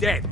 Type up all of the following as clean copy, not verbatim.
dead.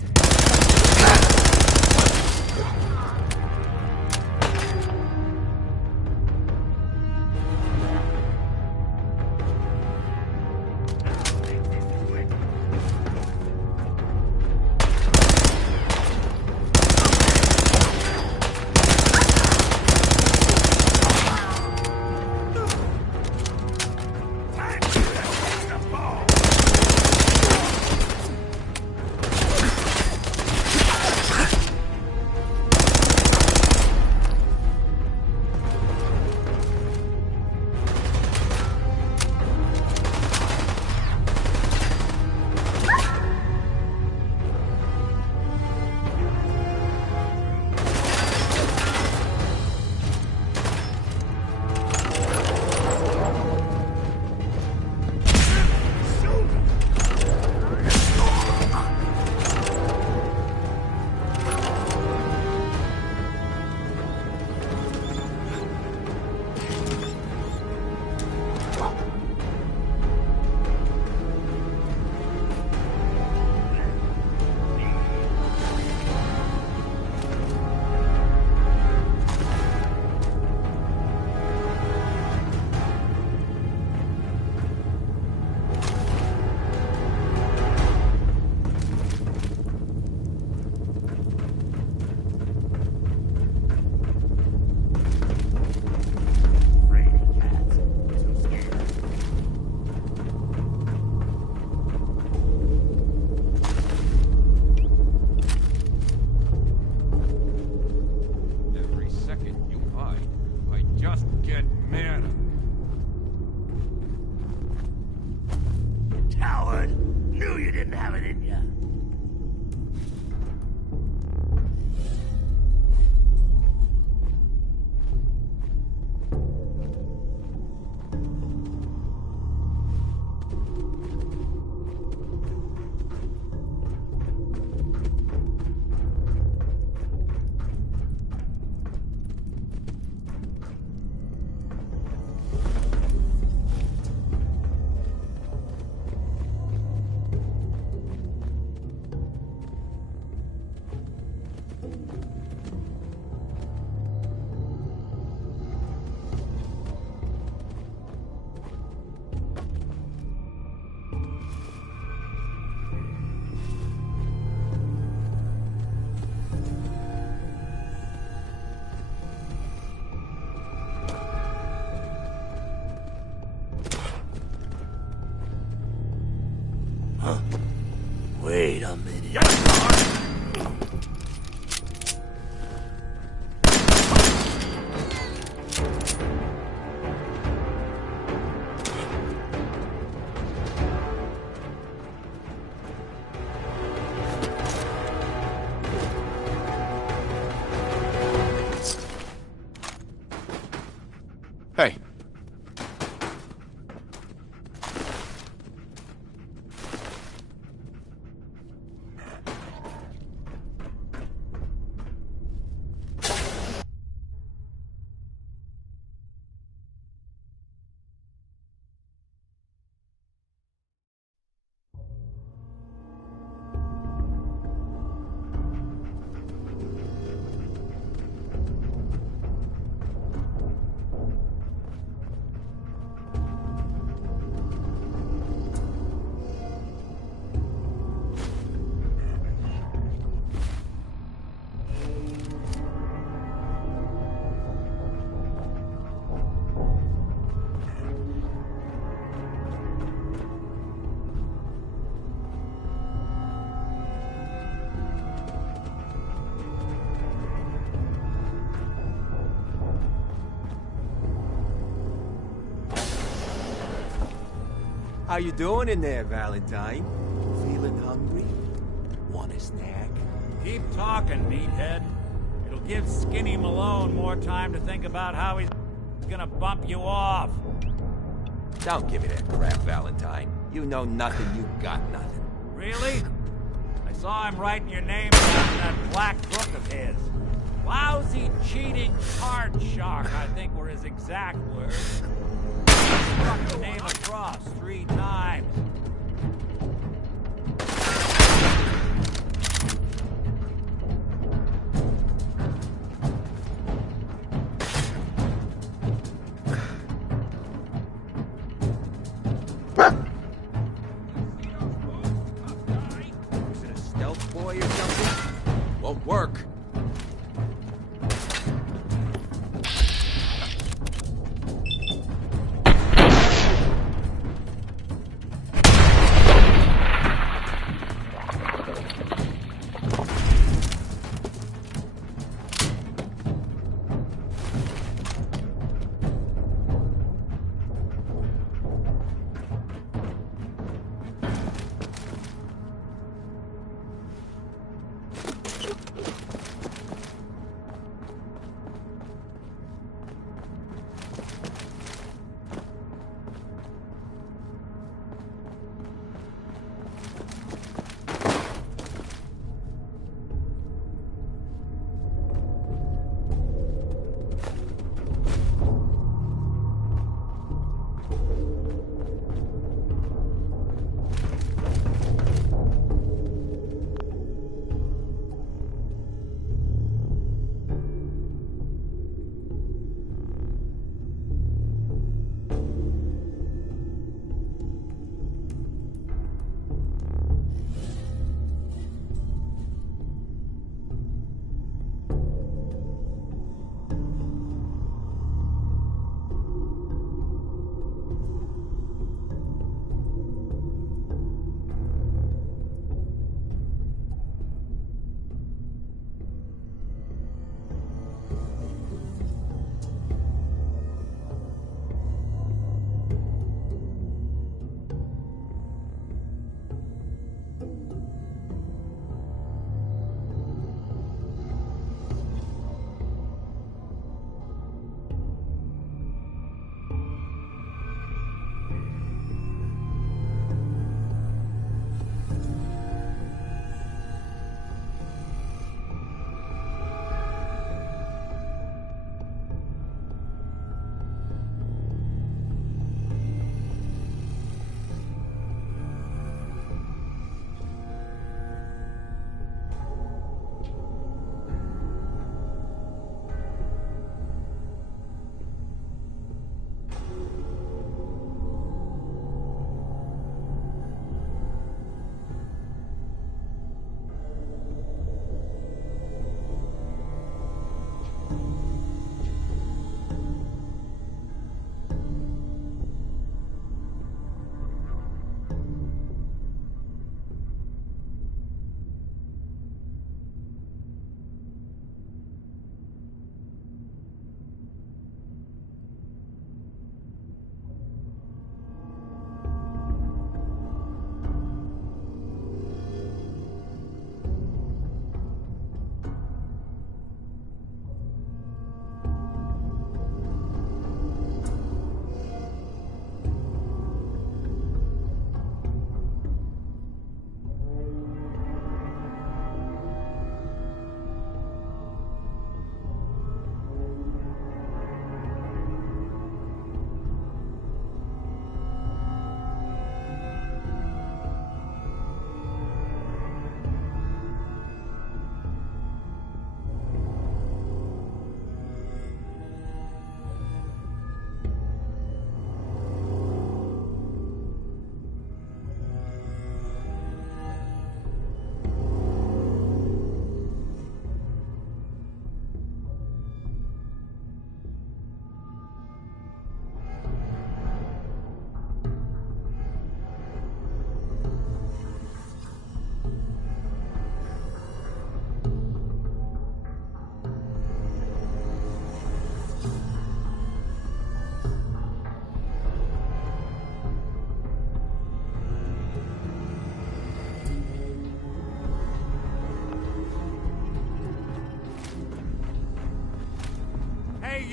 Wait a minute. Hey. How you doing in there, Valentine? Feeling hungry? Want a snack? Keep talking, meathead. It'll give Skinny Malone more time to think about how he's gonna bump you off. Don't give me that crap, Valentine. You know nothing, you got nothing. Really? I saw him writing your name down in that black book of his. Lousy, cheating card shark, I think were his exact words. He struck the name across 3 times.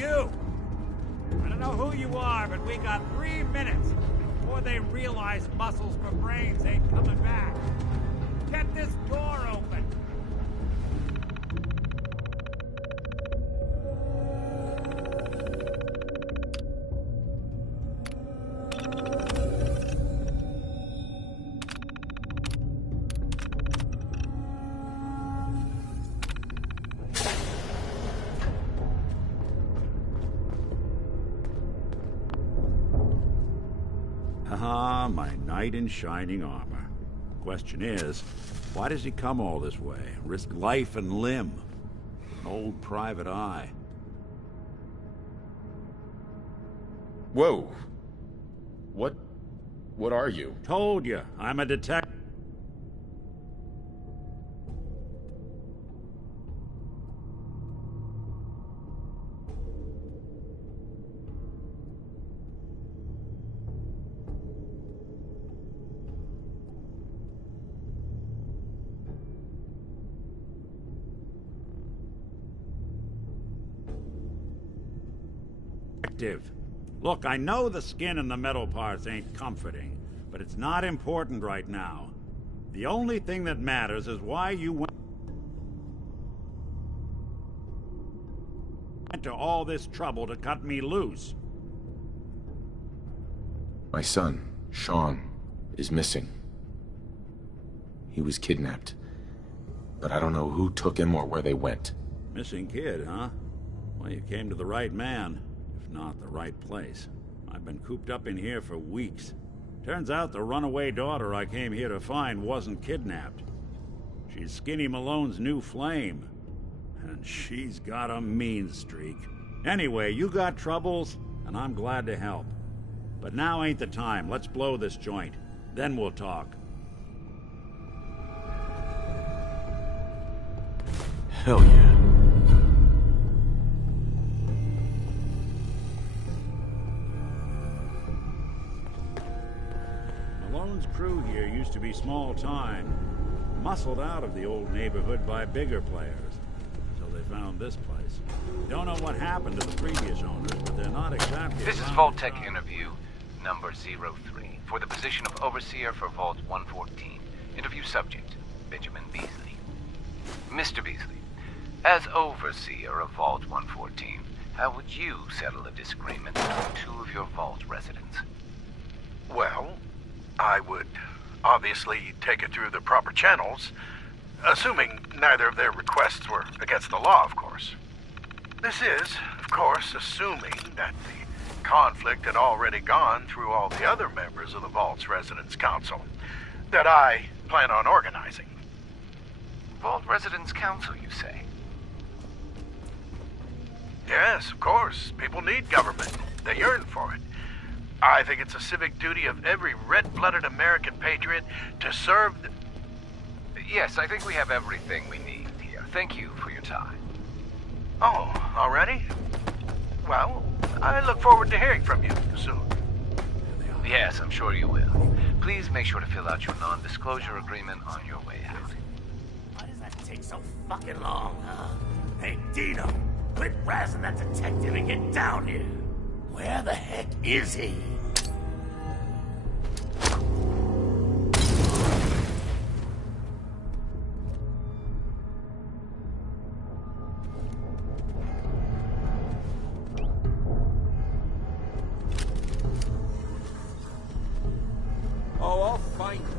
you! I don't know who you are, but we got 3 minutes before they realize muscles for brains ain't coming back. Get this door open! Ah, my knight in shining armor. Question is, why does he come all this way? Risk life and limb? An old private eye. Whoa. What are you? Told you, I'm a detective. Look, I know the skin and the metal parts ain't comforting, but it's not important right now. The only thing that matters is why you went to all this trouble to cut me loose. My son, Sean, is missing. He was kidnapped, but I don't know who took him or where they went. Missing kid, huh? Well, you came to the right man. Not the right place. I've been cooped up in here for weeks. Turns out the runaway daughter I came here to find wasn't kidnapped. She's Skinny Malone's new flame. And she's got a mean streak. Anyway, you got troubles, and I'm glad to help. But now ain't the time. Let's blow this joint. Then we'll talk. Hell yeah. Malone's crew here used to be small time, muscled out of the old neighborhood by bigger players. So they found this place. Don't know what happened to the previous owners, but they're not exactly... This is Vault-Tec interview number 03 for the position of Overseer for Vault 114. Interview subject, Benjamin Beasley. Mr. Beasley, as Overseer of Vault 114, how would you settle a disagreement between two of your Vault residents? Well, I would obviously take it through the proper channels, assuming neither of their requests were against the law, of course. This is, of course, assuming that the conflict had already gone through all the other members of the Vault's Residence Council that I plan on organizing. Vault Residence Council, you say? Yes, of course. People need government. They yearn for it. I think it's a civic duty of every red-blooded American patriot to serve the... Yes, I think we have everything we need here. Thank you for your time. Oh, already? Well, I look forward to hearing from you soon. Yes, I'm sure you will. Please make sure to fill out your non-disclosure agreement on your way out. Why does that take so fucking long, huh? Hey, Dino, quit razzing that detective and get down here. Where the heck is he? Oh, I'll find him.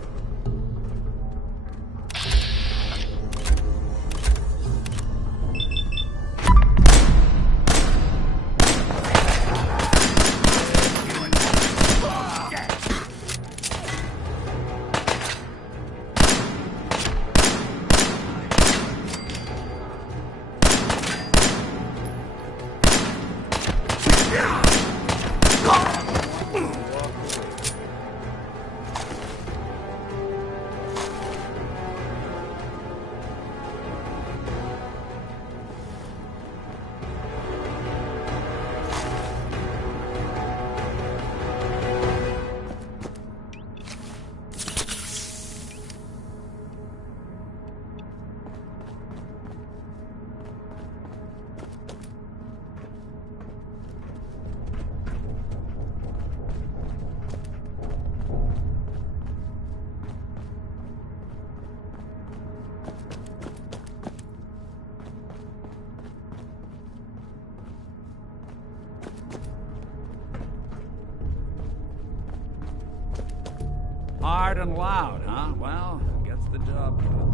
Hard and loud, huh? Well, gets the job done.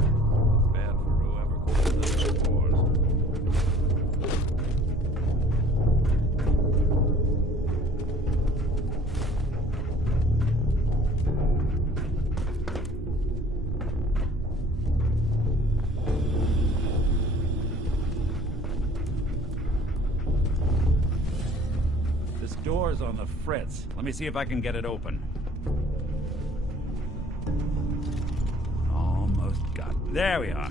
Bad for whoever called those doors. This door's on the fritz. Let me see if I can get it open. There we are.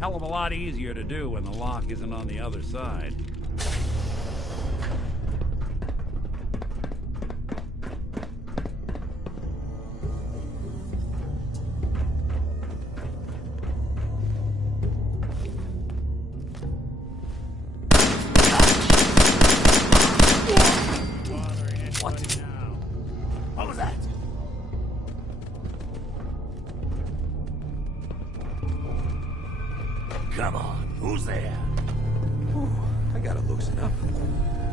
Hell of a lot easier to do when the lock isn't on the other side. What was that? Come on, who's there? Whew, I gotta loosen up.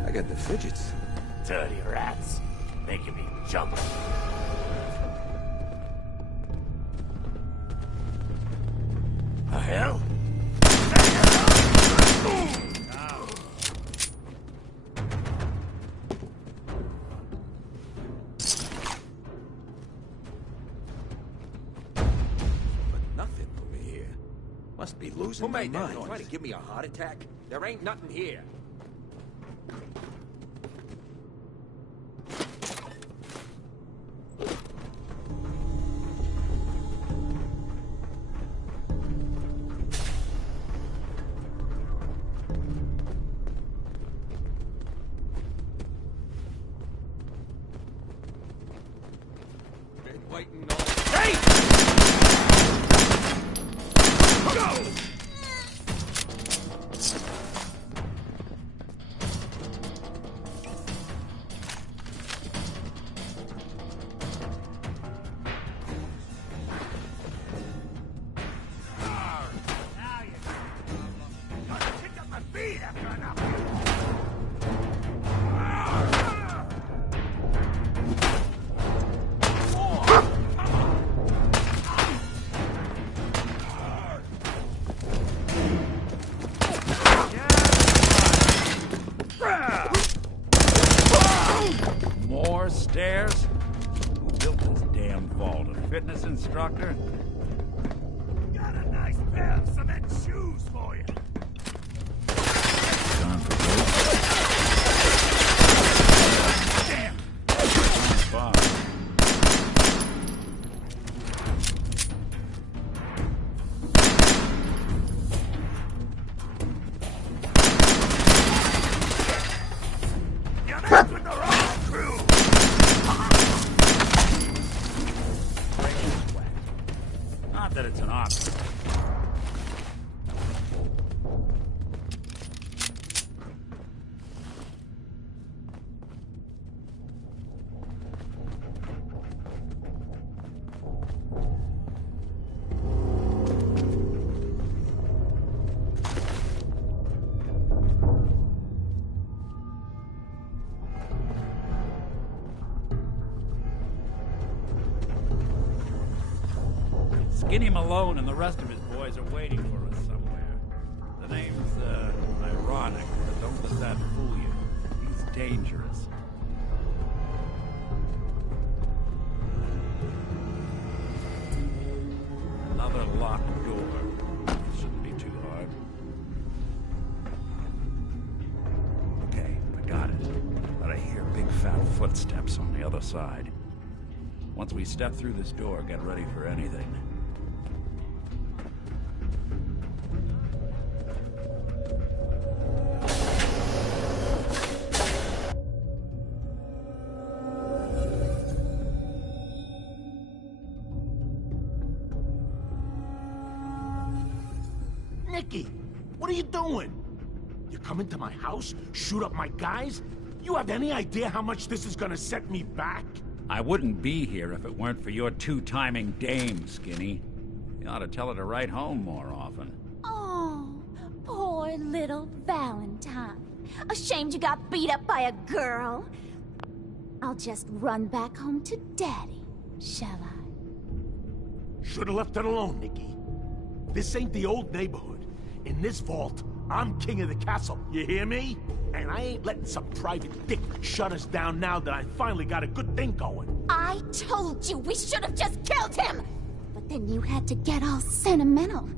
I got the fidgets. Dirty rats. Making me jump. The hell? Nothing over here. Must be losing my mind. Trying to give me a heart attack? There ain't nothing here. Been waiting all day. More stairs? Who built this damn vault? A fitness instructor? Got a nice pair of cement shoes for you. Time for both. Damn. Fine. You messed with the wrong crew. Not that it's an option. Skinny Malone and the rest of his boys are waiting for us somewhere. The name's, ironic, but don't let that fool you. He's dangerous. Another locked door. Shouldn't be too hard. Okay, I got it. But I hear big fat footsteps on the other side. Once we step through this door, get ready for anything. Nicky, what are you doing? You come into my house, shoot up my guys? You have any idea how much this is gonna set me back? I wouldn't be here if it weren't for your two-timing dame, Skinny. You ought to tell her to write home more often. Oh, poor little Valentine. Ashamed you got beat up by a girl? I'll just run back home to Daddy. Shall I? Should've left it alone, Nikki. This ain't the old neighborhood. In this vault, I'm king of the castle. You hear me? And I ain't letting some private dick shut us down now that I finally got a good thing going. I told you we should have just killed him! But then you had to get all sentimental.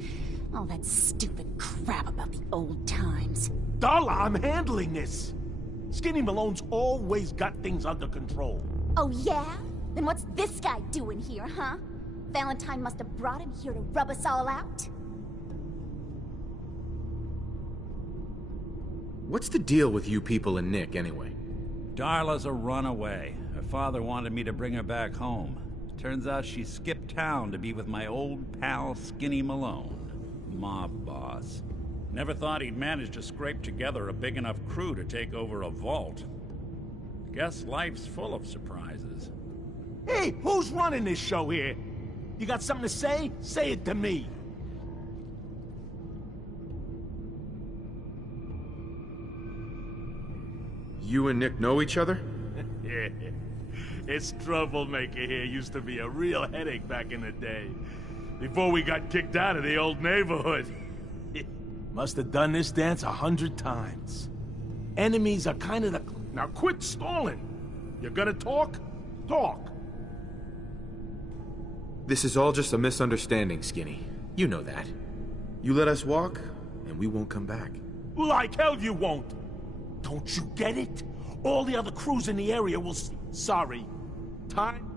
All that stupid crap about the old times. Darla, I'm handling this. Skinny Malone's always got things under control. Oh yeah? Then what's this guy doing here, huh? Valentine must have brought him here to rub us all out? What's the deal with you people and Nick, anyway? Darla's a runaway. Her father wanted me to bring her back home. Turns out she skipped town to be with my old pal Skinny Malone, mob boss. Never thought he'd manage to scrape together a big enough crew to take over a vault. Guess life's full of surprises. Hey, who's running this show here? You got something to say? Say it to me. You and Nick know each other? Yeah. This troublemaker here used to be a real headache back in the day. Before we got kicked out of the old neighborhood. Must have done this dance 100 times. Enemies are kind of the... Now quit stalling. You're gonna talk? Talk. This is all just a misunderstanding, Skinny. You know that. You let us walk, and we won't come back. Like hell you won't. Don't you get it? All the other crews in the area will see. Sorry. Time.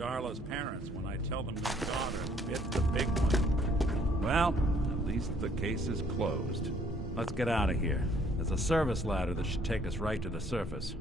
Darla's parents when I tell them their daughter bit the big one. Well, at least the case is closed. Let's get out of here. There's a service ladder that should take us right to the surface.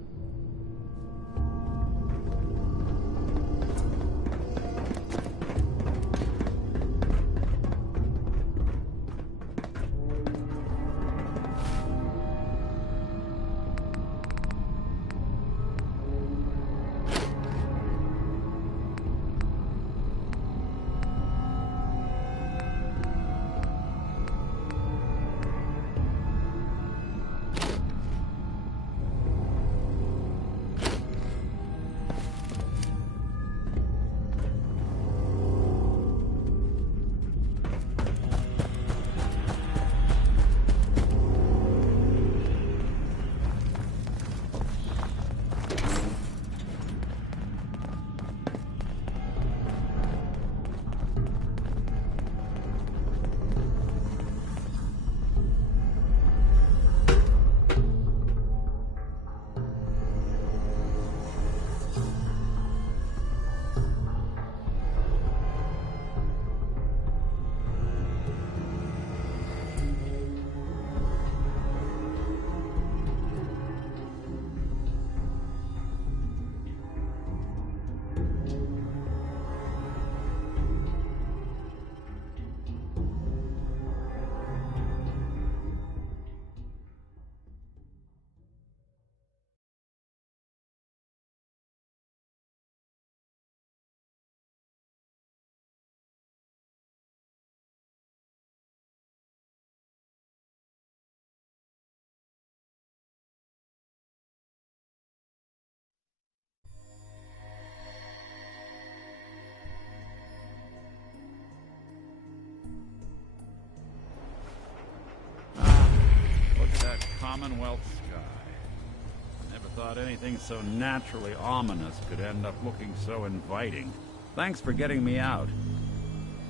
Commonwealth sky. Never thought anything so naturally ominous could end up looking so inviting. Thanks for getting me out.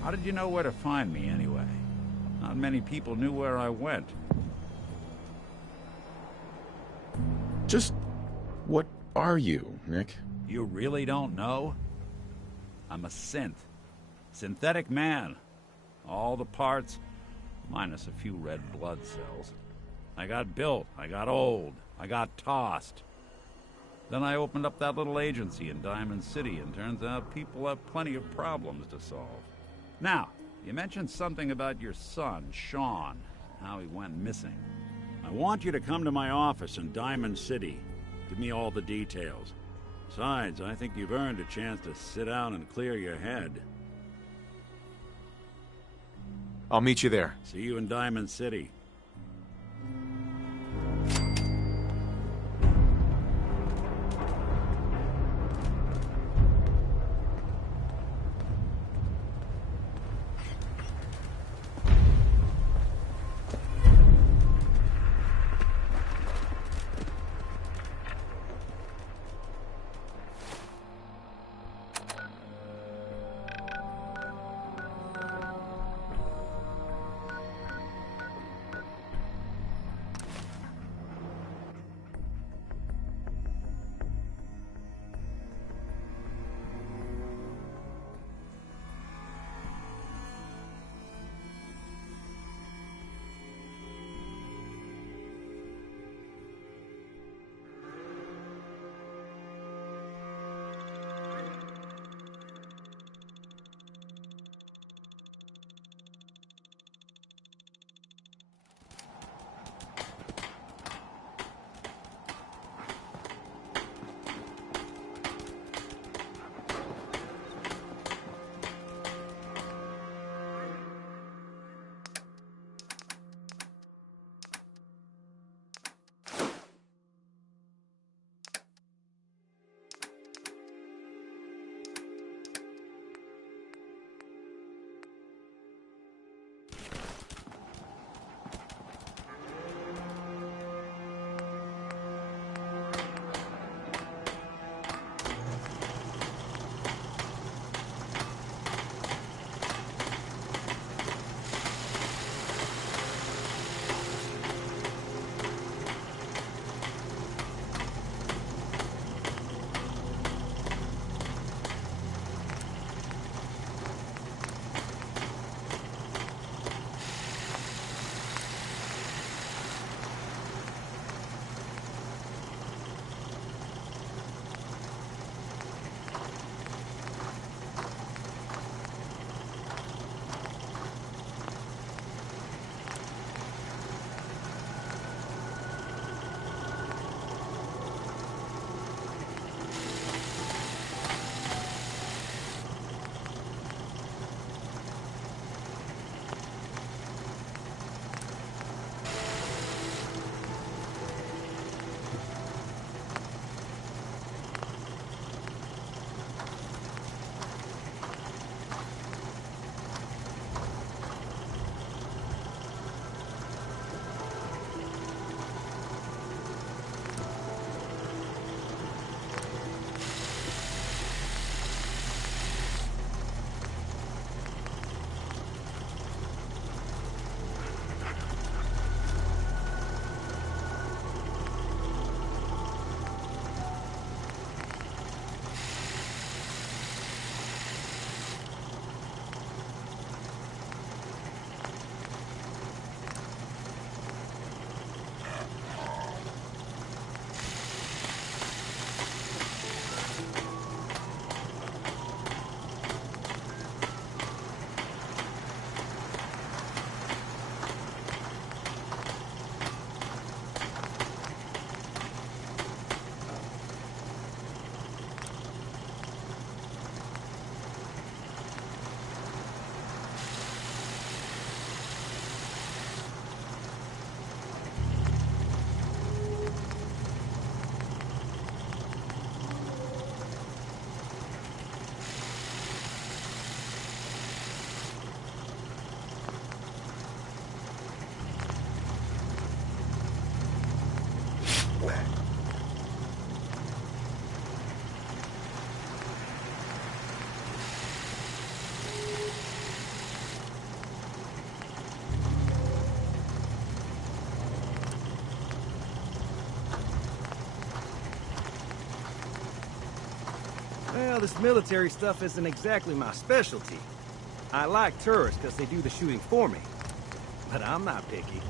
How did you know where to find me, anyway? Not many people knew where I went. Just what are you, Nick? You really don't know? I'm a synth. Synthetic man. All the parts, minus a few red blood cells. I got built, I got old, I got tossed. Then I opened up that little agency in Diamond City, and turns out people have plenty of problems to solve. Now, you mentioned something about your son, Sean, how he went missing. I want you to come to my office in Diamond City. Give me all the details. Besides, I think you've earned a chance to sit down and clear your head. I'll meet you there. See you in Diamond City. Well, this military stuff isn't exactly my specialty. I like tourists because they do the shooting for me. But I'm not picky.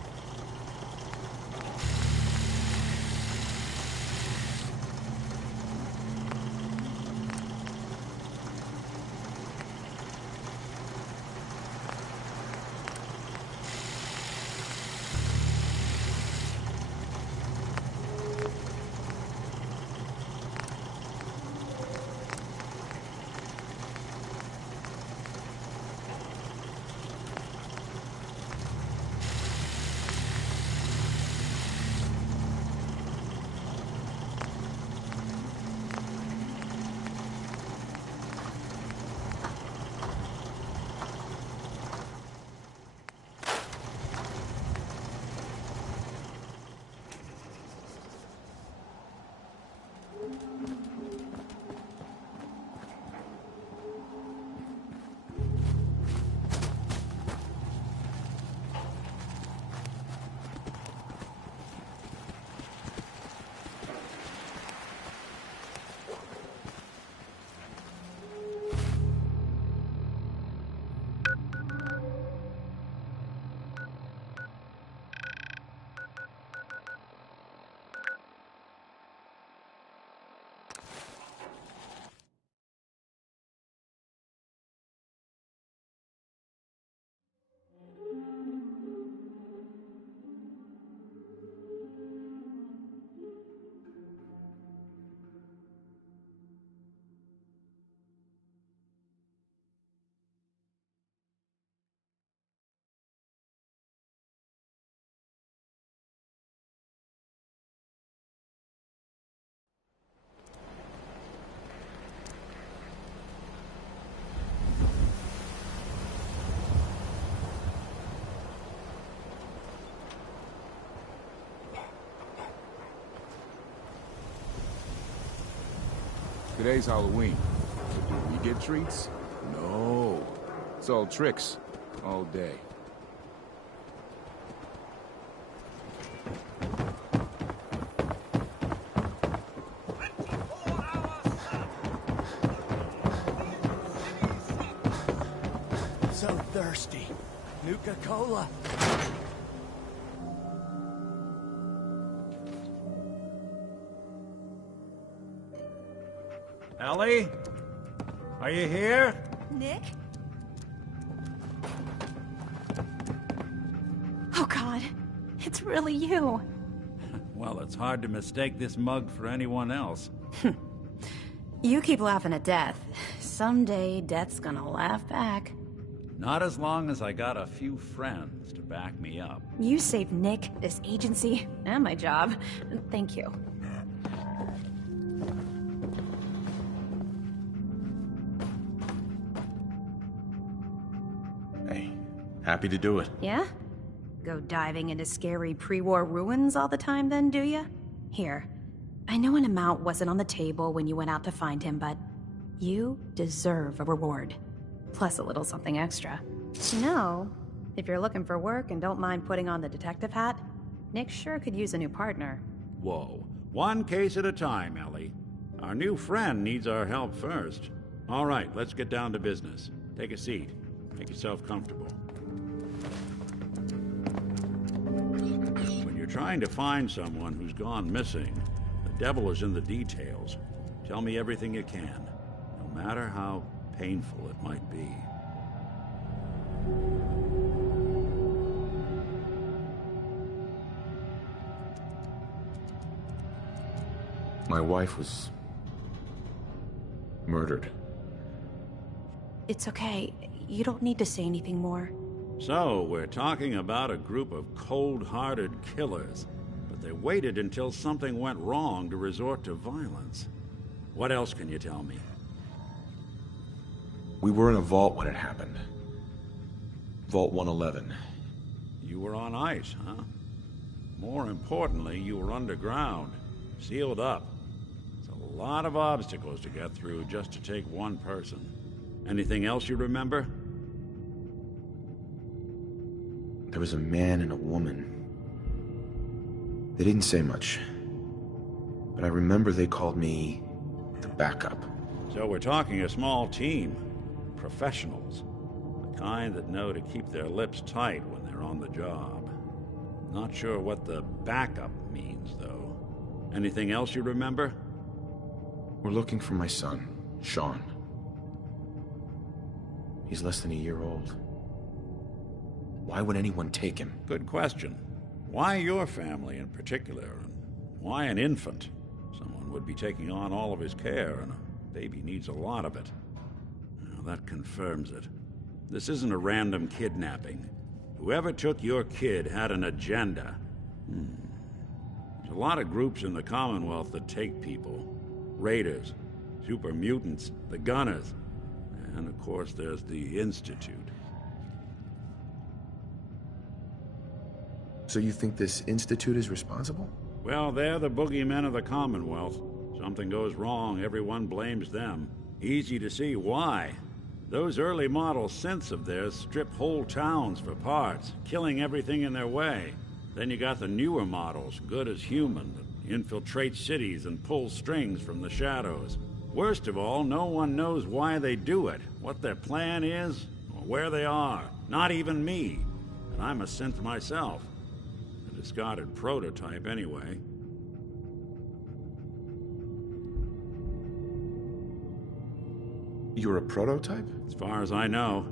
Today's Halloween. You get treats? No. It's all tricks. All day. So thirsty. Nuka-Cola. Ellie? Are you here? Nick? Oh God, it's really you. Well, it's hard to mistake this mug for anyone else. You keep laughing at death. Someday, death's gonna laugh back. Not as long as I got a few friends to back me up. You saved Nick, this agency, and my job. Thank you. Hey, happy to do it. Yeah? Go diving into scary pre-war ruins all the time then, do ya? Here, I know an amount wasn't on the table when you went out to find him, but you deserve a reward. Plus a little something extra. You know, if you're looking for work and don't mind putting on the detective hat, Nick sure could use a new partner. Whoa. One case at a time, Ellie. Our new friend needs our help first. All right, let's get down to business. Take a seat. Make yourself comfortable. When you're trying to find someone who's gone missing, the devil is in the details. Tell me everything you can, no matter how painful it might be. My wife was murdered. It's okay. You don't need to say anything more. So, we're talking about a group of cold-hearted killers, but they waited until something went wrong to resort to violence. What else can you tell me? We were in a vault when it happened. Vault 111. You were on ice, huh? More importantly, you were underground, sealed up. It's a lot of obstacles to get through just to take one person. Anything else you remember? There was a man and a woman. They didn't say much, but I remember they called me the backup. So we're talking a small team. Professionals. The kind that know to keep their lips tight when they're on the job. Not sure what the backup means, though. Anything else you remember? We're looking for my son, Sean. He's less than a year old. Why would anyone take him? Good question. Why your family in particular? And why an infant? Someone would be taking on all of his care, and a baby needs a lot of it. Well, that confirms it. This isn't a random kidnapping. Whoever took your kid had an agenda. There's a lot of groups in the Commonwealth that take people. Raiders, super mutants, the Gunners, and of course there's the Institute. So you think this Institute is responsible? Well, they're the boogeymen of the Commonwealth. Something goes wrong, everyone blames them. Easy to see why. Those early model synths of theirs strip whole towns for parts, killing everything in their way. Then you got the newer models, good as human, that infiltrate cities and pull strings from the shadows. Worst of all, no one knows why they do it, what their plan is, or where they are. Not even me. And I'm a synth myself. A discarded prototype, anyway. You're a prototype? As far as I know.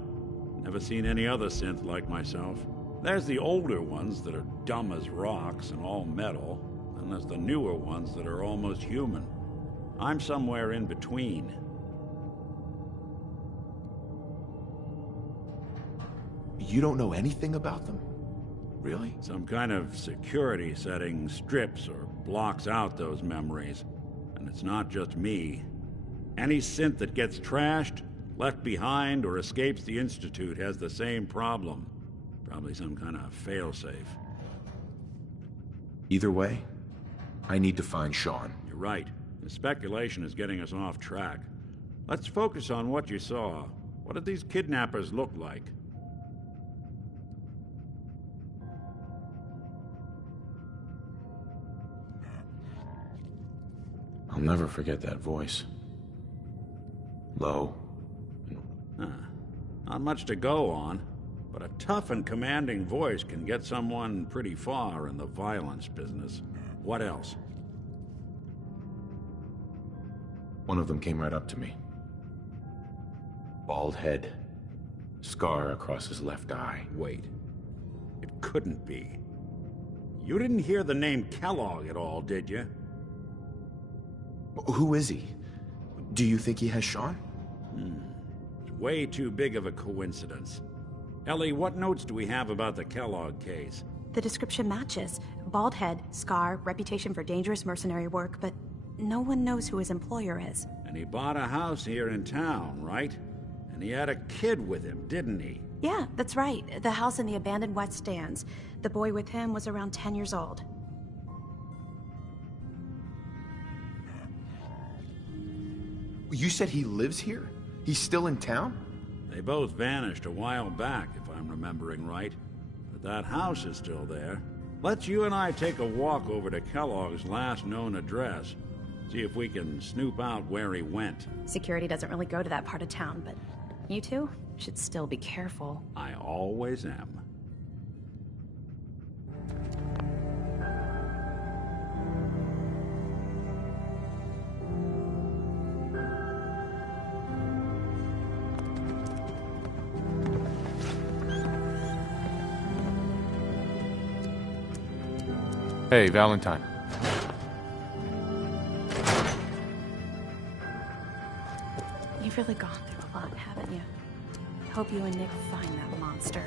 Never seen any other synth like myself. There's the older ones that are dumb as rocks and all metal, and there's the newer ones that are almost human. I'm somewhere in between. You don't know anything about them? Really? Some kind of security setting strips or blocks out those memories. And it's not just me. Any synth that gets trashed, left behind, or escapes the Institute has the same problem. Probably some kind of failsafe. Either way, I need to find Sean. You're right. The speculation is getting us off track. Let's focus on what you saw. What did these kidnappers look like? I'll never forget that voice. Low. Not much to go on, but a tough and commanding voice can get someone pretty far in the violence business. What else? One of them came right up to me. Bald head. Scar across his left eye. Wait. It couldn't be. You didn't hear the name Kellogg at all, did you? Who is he? Do you think he has Sean? It's way too big of a coincidence. Ellie, what notes do we have about the Kellogg case? The description matches. Bald head, scar, reputation for dangerous mercenary work, but no one knows who his employer is. And he bought a house here in town, right? And he had a kid with him, didn't he? Yeah, that's right. The house in the abandoned West Stands. The boy with him was around 10 years old. You said he lives here? He's still in town? They both vanished a while back, if I'm remembering right. But that house is still there. Let's you and I take a walk over to Kellogg's last known address. See if we can snoop out where he went. Security doesn't really go to that part of town, but you two should still be careful. I always am. Hey, Valentine. You've really gone through a lot, haven't you? I hope you and Nick find that monster.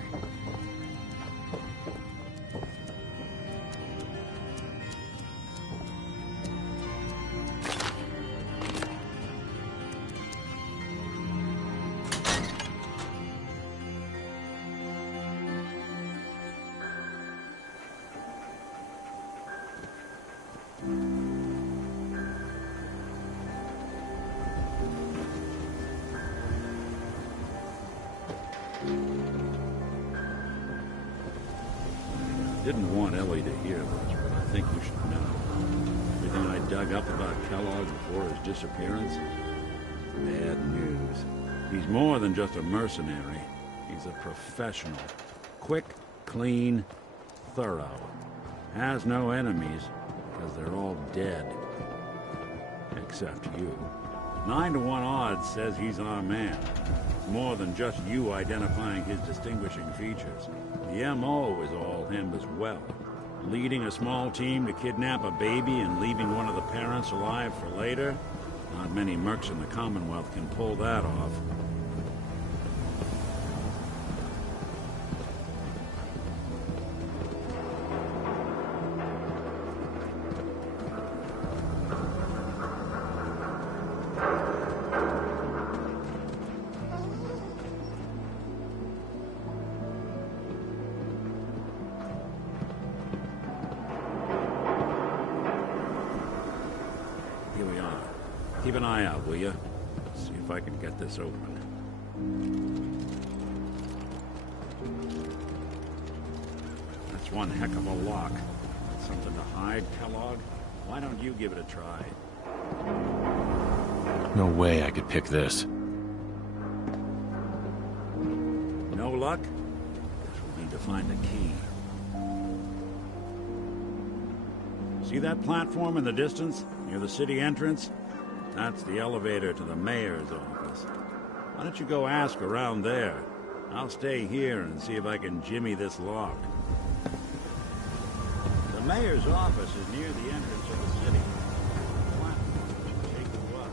Didn't want Ellie to hear this, but I think you should know. Everything I dug up about Kellogg before his disappearance, He's more than just a mercenary. He's a professional. Quick, clean, thorough. Has no enemies, because they're all dead. Except you. 9 to 1 odds says he's our man. More than just you identifying his distinguishing features. The MO is all him as well. Leading a small team to kidnap a baby and leaving one of the parents alive for later? Not many mercs in the Commonwealth can pull that off. Here we are. Keep an eye out, will you? See if I can get this open. That's one heck of a lock. Something to hide, Kellogg? Why don't you give it a try? No way I could pick this. No luck? Guess we'll need to find a key. See that platform in the distance, near the city entrance? That's the elevator to the mayor's office. Why don't you go ask around there? I'll stay here and see if I can jimmy this lock. The mayor's office is near the entrance of the city. The platform should take you up.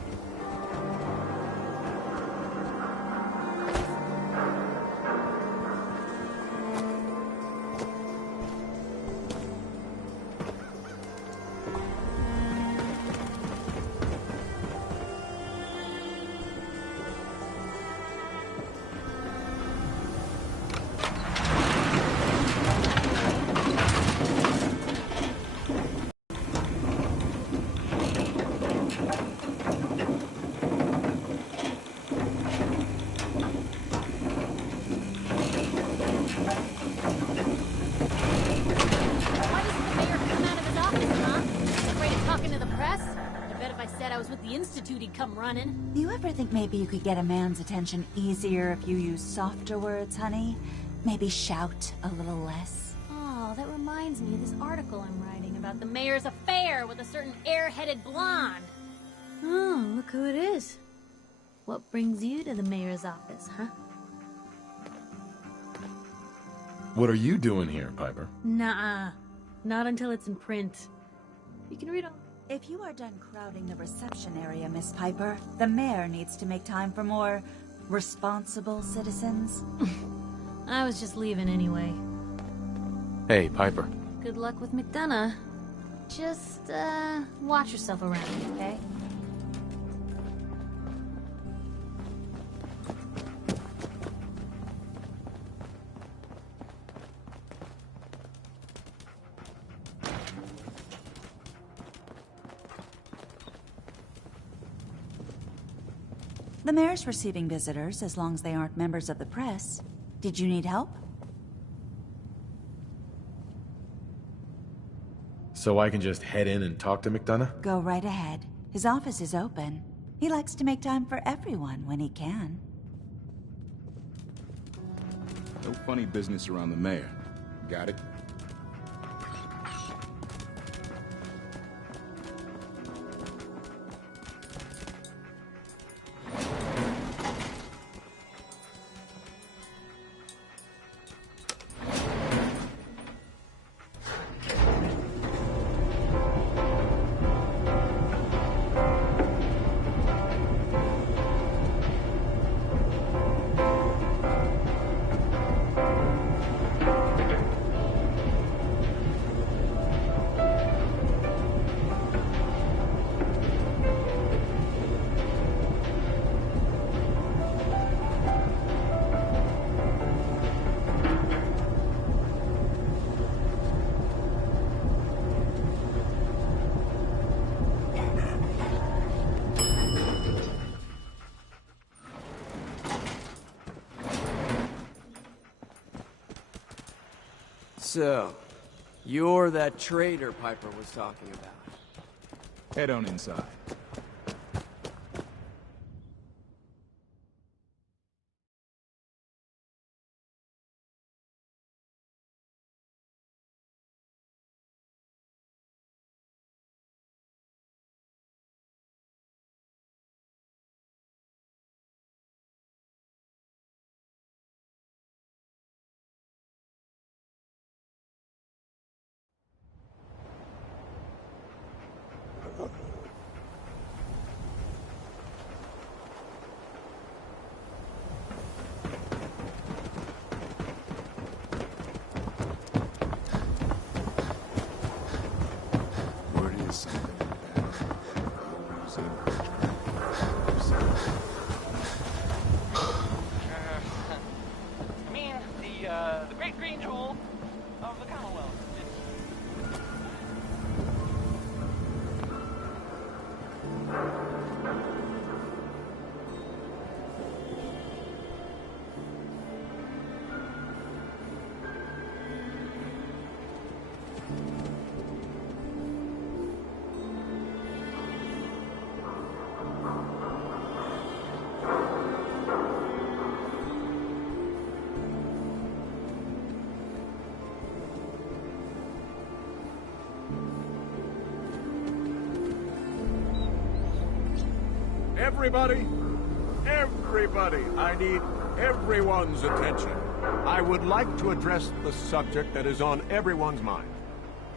He'd come running. Do you ever think maybe you could get a man's attention easier if you use softer words, honey? Maybe shout a little less? Oh, that reminds me of this article I'm writing about the mayor's affair with a certain airheaded blonde. Oh, look who it is. What brings you to the mayor's office, huh? What are you doing here, Piper? Nuh-uh. Not until it's in print. You can read all. If you are done crowding the reception area, Miss Piper, the mayor needs to make time for more responsible citizens. I was just leaving anyway. Hey, Piper. Good luck with McDonough. Just, watch yourself around, okay? The mayor's receiving visitors as long as they aren't members of the press. Did you need help? So I can just head in and talk to McDonough? Go right ahead. His office is open. He likes to make time for everyone when he can. No funny business around the mayor. Got it? So, you're that traitor Piper was talking about. Head on inside. Everybody! Everybody! I need everyone's attention. I would like to address the subject that is on everyone's mind.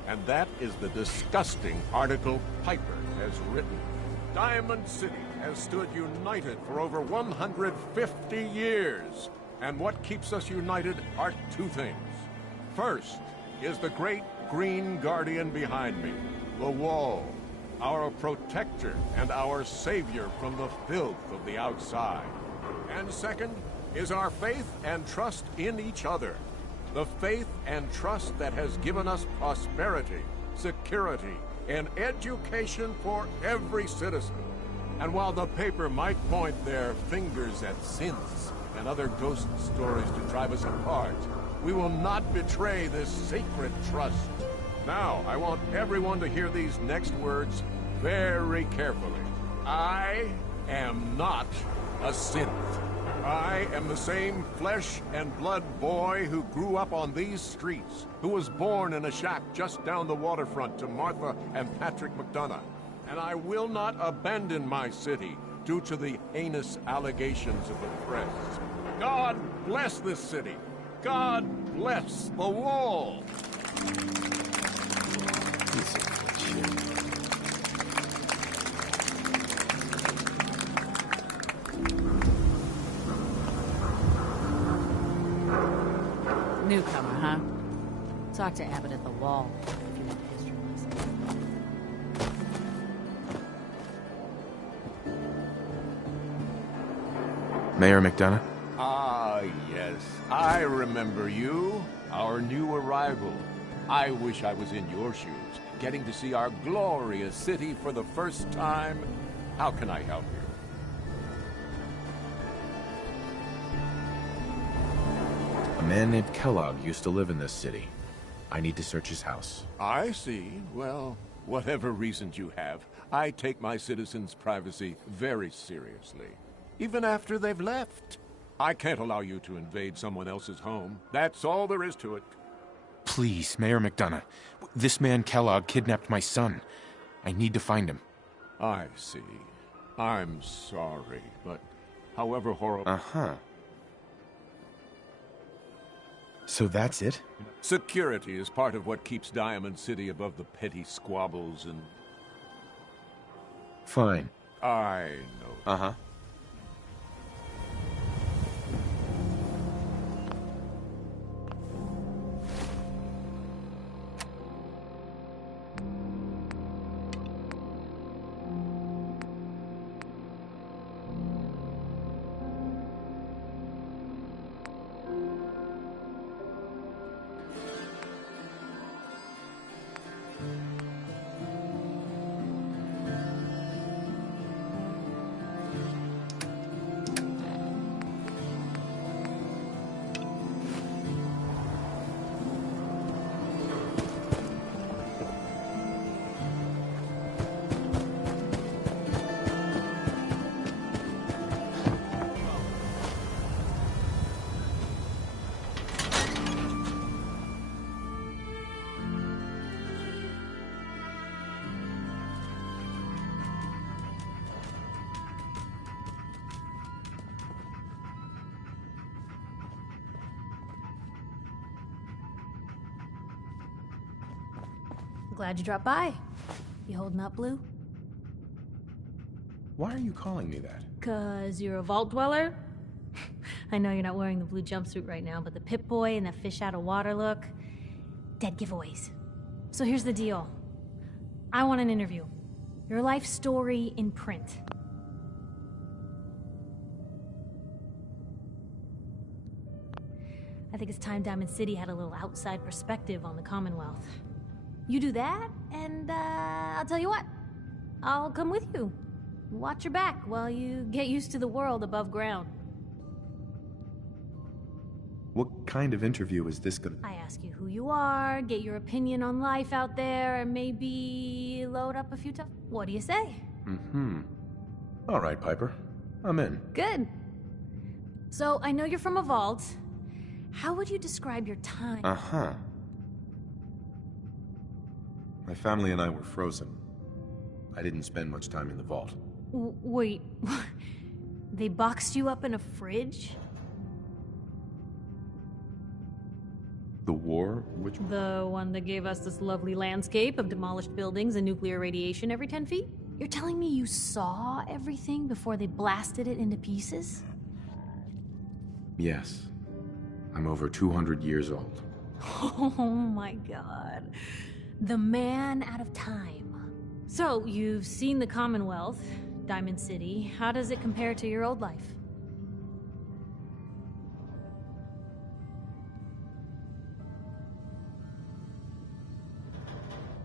And that is the disgusting article Piper has written. Diamond City has stood united for over 150 years. And what keeps us united are two things. First is the great green guardian behind me, the Wall, our protector and our savior from the filth of the outside. And second is our faith and trust in each other. The faith and trust that has given us prosperity, security, and education for every citizen. And while the paper might point their fingers at synths and other ghost stories to drive us apart, we will not betray this sacred trust. Now, I want everyone to hear these next words very carefully. I am not a synth. I am the same flesh and blood boy who grew up on these streets, who was born in a shack just down the waterfront to Martha and Patrick McDonough. And I will not abandon my city due to the heinous allegations of the press. God bless this city. God bless the Wall. Piece of shit. Newcomer, huh? Talk to Abbott at the Wall if you want a history lesson. Mayor McDonough? Ah, yes. I remember you. Our new arrival. I wish I was in your shoes, getting to see our glorious city for the first time. How can I help you? A man named Kellogg used to live in this city. I need to search his house. I see. Well, whatever reasons you have, I take my citizens' privacy very seriously. Even after they've left. I can't allow you to invade someone else's home. That's all there is to it. Please, Mayor McDonough. This man Kellogg kidnapped my son. I need to find him. I see. I'm sorry, but however horrible... Uh-huh. So that's it? Security is part of what keeps Diamond City above the petty squabbles and... Fine. I know. Uh-huh. Glad you dropped by. You holding up, Blue? Why are you calling me that? 'Cause you're a vault dweller? I know you're not wearing the blue jumpsuit right now, but the Pip-Boy and the fish out of water look... dead giveaways. So here's the deal. I want an interview. Your life story in print. I think it's time Diamond City had a little outside perspective on the Commonwealth. You do that, and I'll tell you what. I'll come with you. Watch your back while you get used to the world above ground. What kind of interview is this gonna... I ask you who you are, get your opinion on life out there, and maybe load up a few times. What do you say? Mm-hmm. All right, Piper. I'm in. Good. So, I know you're from a vault. How would you describe your time? Uh-huh. My family and I were frozen. I didn't spend much time in the vault. Wait, they boxed you up in a fridge? The war? Which one? The one that gave us this lovely landscape of demolished buildings and nuclear radiation every 10 feet? You're telling me you saw everything before they blasted it into pieces? Yes. I'm over 200 years old. Oh my god. The man out of time. So, you've seen the Commonwealth, Diamond City. How does it compare to your old life?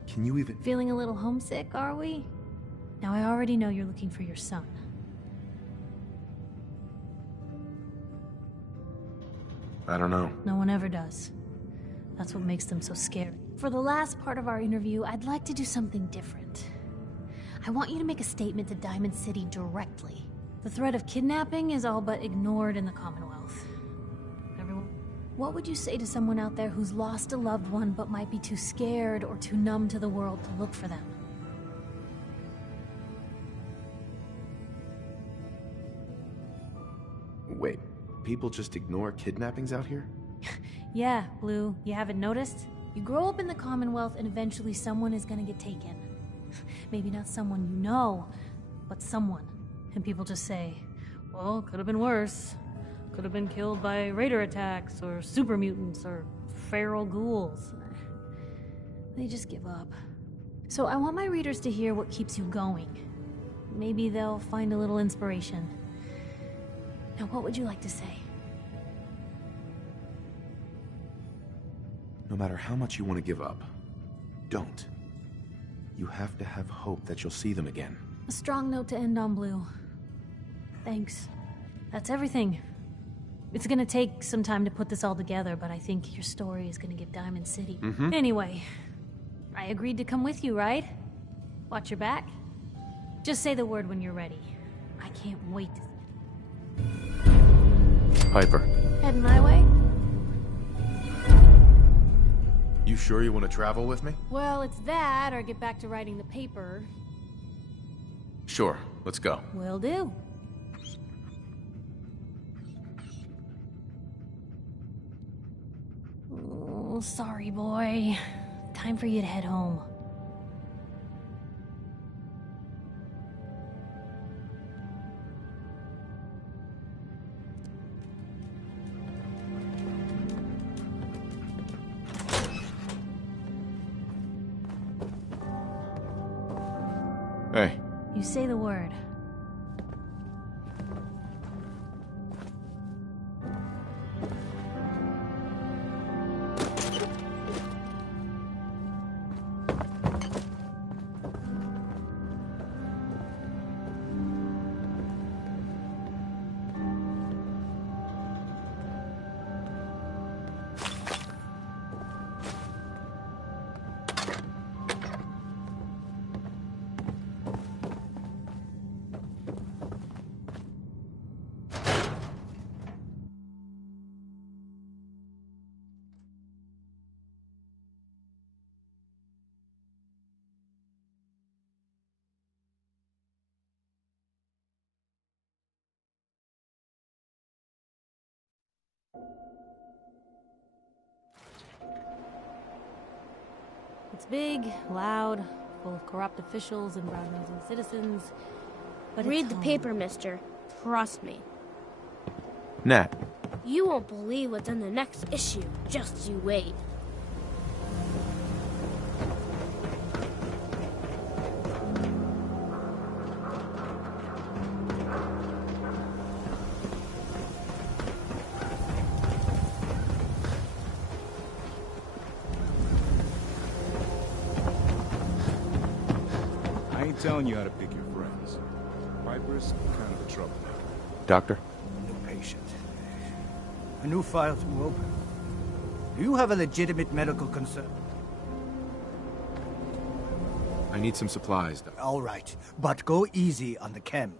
Can you even... Feeling a little homesick, are we? Now, I already know you're looking for your son. I don't know. No one ever does. That's what makes them so scary. For the last part of our interview, I'd like to do something different. I want you to make a statement to Diamond City directly. The threat of kidnapping is all but ignored in the Commonwealth. Everyone, what would you say to someone out there who's lost a loved one but might be too scared or too numb to the world to look for them? Wait, people just ignore kidnappings out here? Yeah, Blue, you haven't noticed? You grow up in the Commonwealth and eventually someone is gonna get taken. Maybe not someone you know, but someone. And people just say, well, could have been worse. Could have been killed by raider attacks, or super mutants, or feral ghouls. They just give up. So I want my readers to hear what keeps you going. Maybe they'll find a little inspiration. Now, what would you like to say? No matter how much you want to give up, don't. You have to have hope that you'll see them again. A strong note to end on, Blue. Thanks. That's everything. It's gonna take some time to put this all together, but I think your story is gonna give Diamond City. Anyway, I agreed to come with you, right? Watch your back. Just say the word when you're ready. I can't wait to... Piper. Heading my way? You sure you want to travel with me? Well, it's that, or get back to writing the paper. Sure, let's go. Will do. Oh, sorry, boy. Time for you to head home. Hey. You say the word. It's big, loud, full of corrupt officials and brown-nosing citizens, but Read it's the home. paper, mister. Trust me. Nat. You won't believe what's in the next issue. Just you wait. I ain't telling you how to pick your friends. Piper's kind of a troublemaker. Doctor? New patient. A new file to open. Do you have a legitimate medical concern? I need some supplies, Doctor. All right, but go easy on the chems.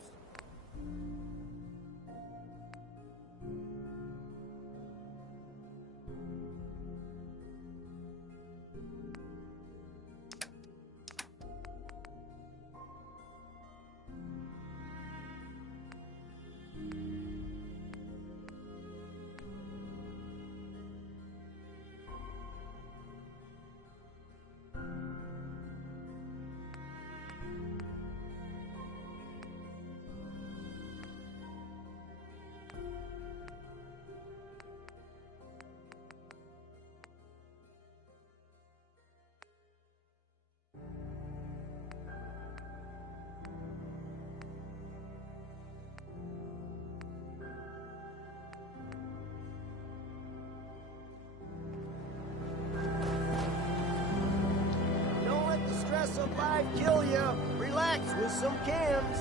kill ya. Relax with some cams.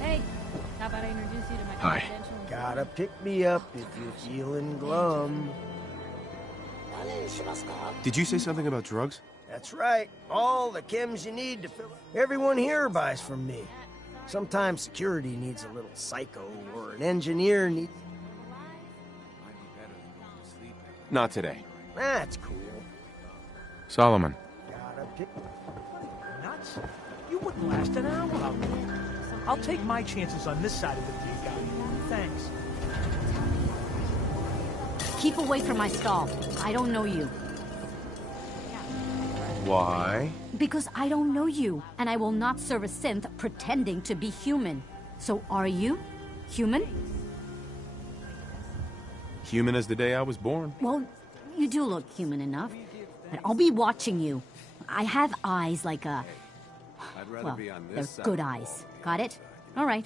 Hey, how about I introduce you to my Hi. confidential... Gotta pick me up if you're feeling glum. Did you say something about drugs? That's right. All the chems you need to fill. Everyone here buys from me. Sometimes security needs a little psycho, or an engineer needs... Not today. That's cool. Solomon. Gotta pick... Nuts? You wouldn't last an hour out there. I'll take my chances on this side of the takeout. Thanks. Keep away from my stall. I don't know you. Why? Because I don't know you, and I will not serve a synth pretending to be human. So are you human? Human as the day I was born. Well, you do look human enough. But I'll be watching you. I have eyes like a... I'd rather Well, be on they're this side. good eyes. Got it? All right.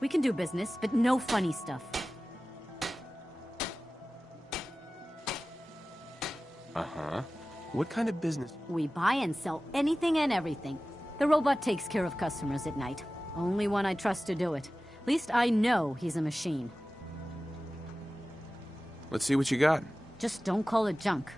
We can do business, but no funny stuff. Uh-huh. What kind of business? We buy and sell anything and everything. The robot takes care of customers at night. Only one I trust to do it. At least I know he's a machine. Let's see what you got. Just don't call it junk.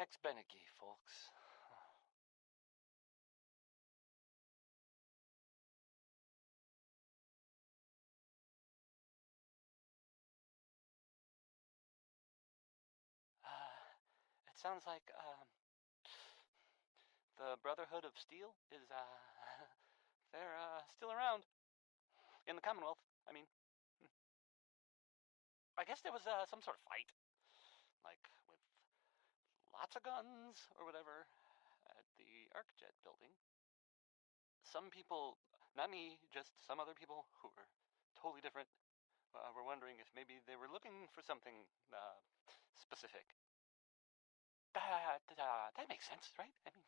Tex Beneke, folks. It sounds like, the Brotherhood of Steel is, they're, still around. In the Commonwealth, I mean. I guess there was, some sort of fight. Like, with lots of guns, or whatever, at the ArcJet building. Some people, not me, just some other people who were totally different, were wondering if maybe they were looking for something, specific. That makes sense, right? I mean,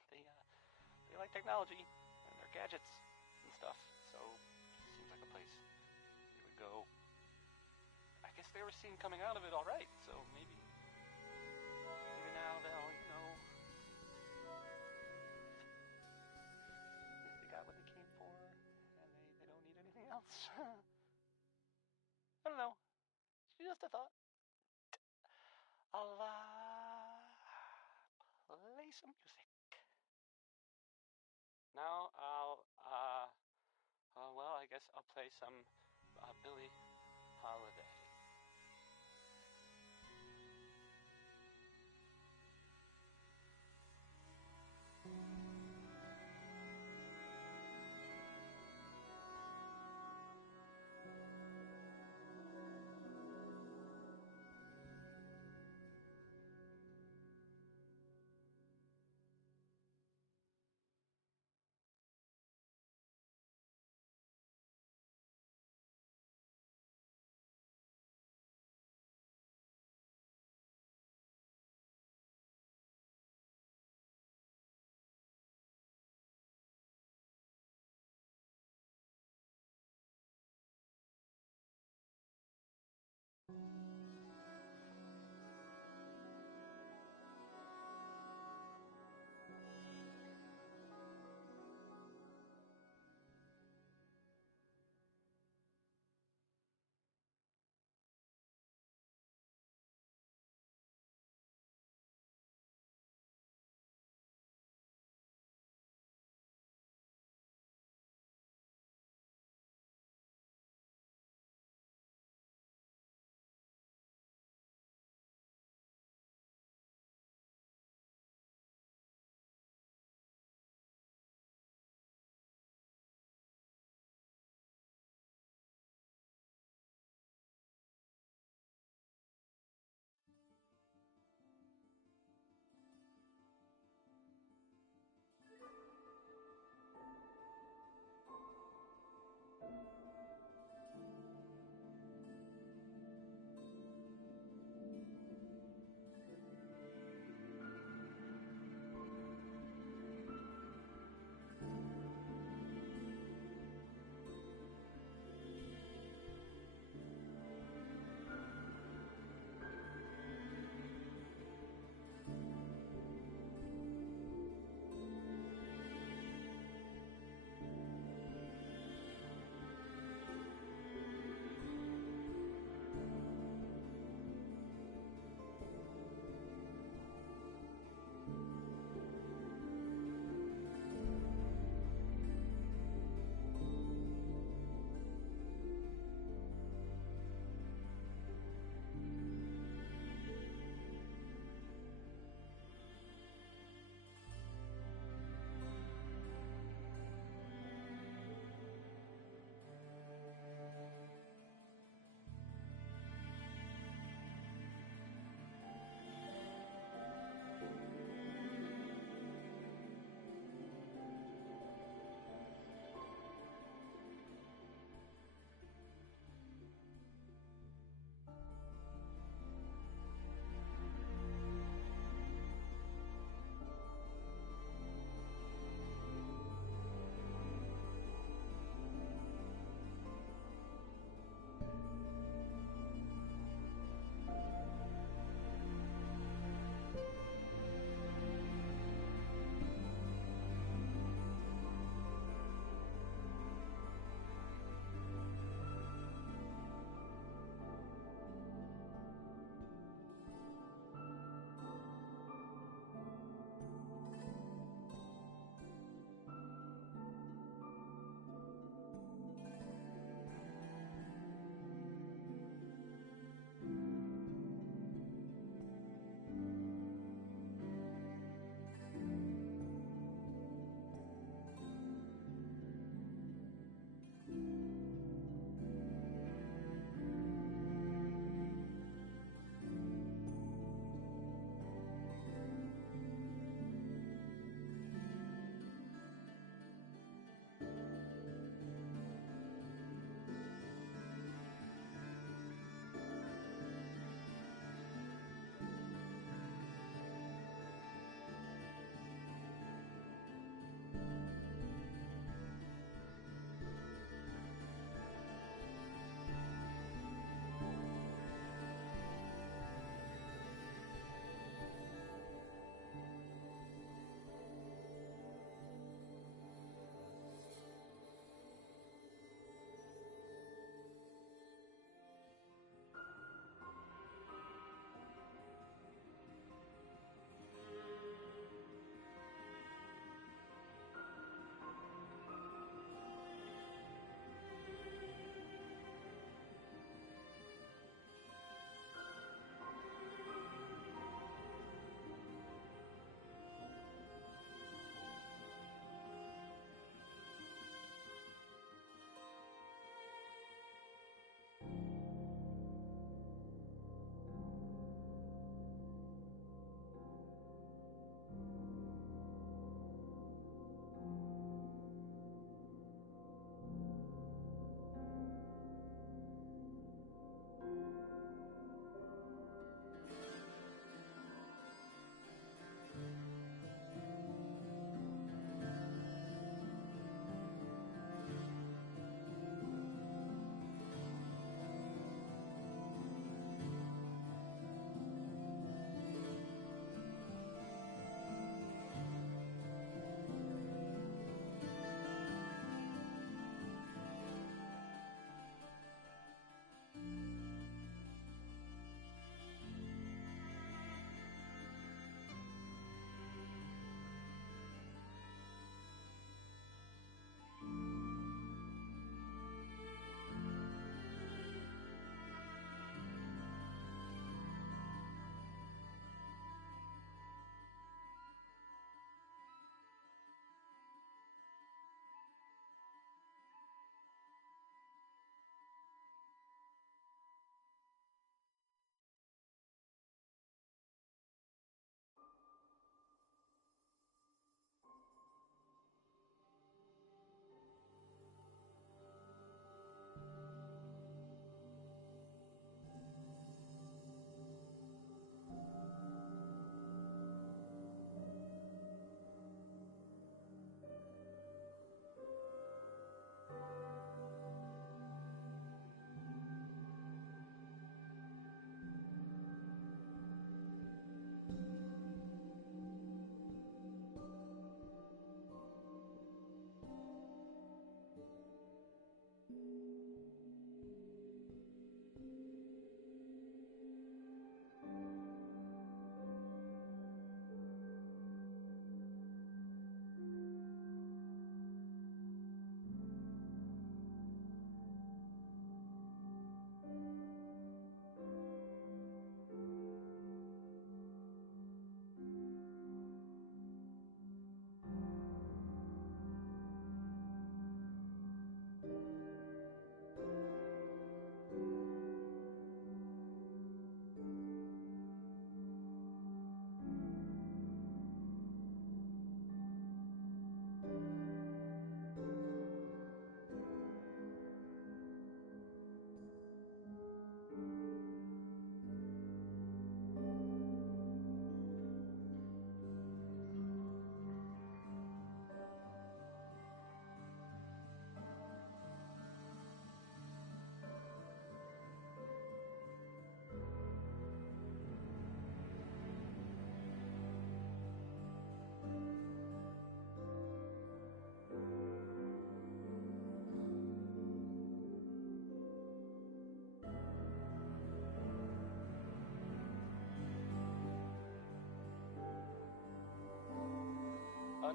they like technology and their gadgets and stuff, so it seems like a place they would go. I guess they were seen coming out of it all right, so maybe now they'll, they got what they came for, and they don't need anything else. I don't know. It's just a thought. I'll, play some music. Now I'll, well, I guess I'll play some, Billie Holiday.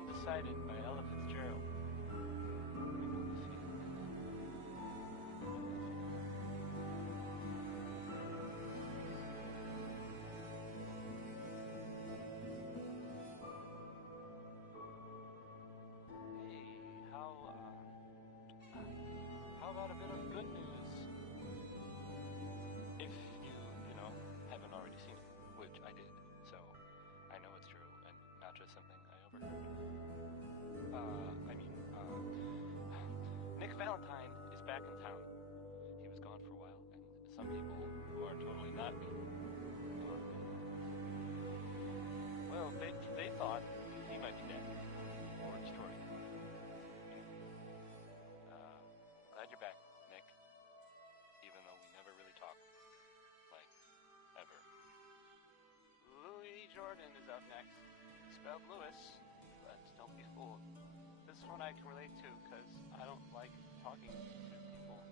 Poseidon by Ella Fitzgerald. How about a bit of good news? If you know, haven't already seen it, which I did, so I know it's true and not just something I overheard. Nick Valentine is back in town. He was gone for a while, and some people who are totally not me. Well, they thought he might be dead or destroyed. Glad you're back, Nick. Even though we never really talk. Like, ever. Louis Jordan is up next. Spelled Lewis, but don't be fooled. This one I can relate to, because I don't like talking to people.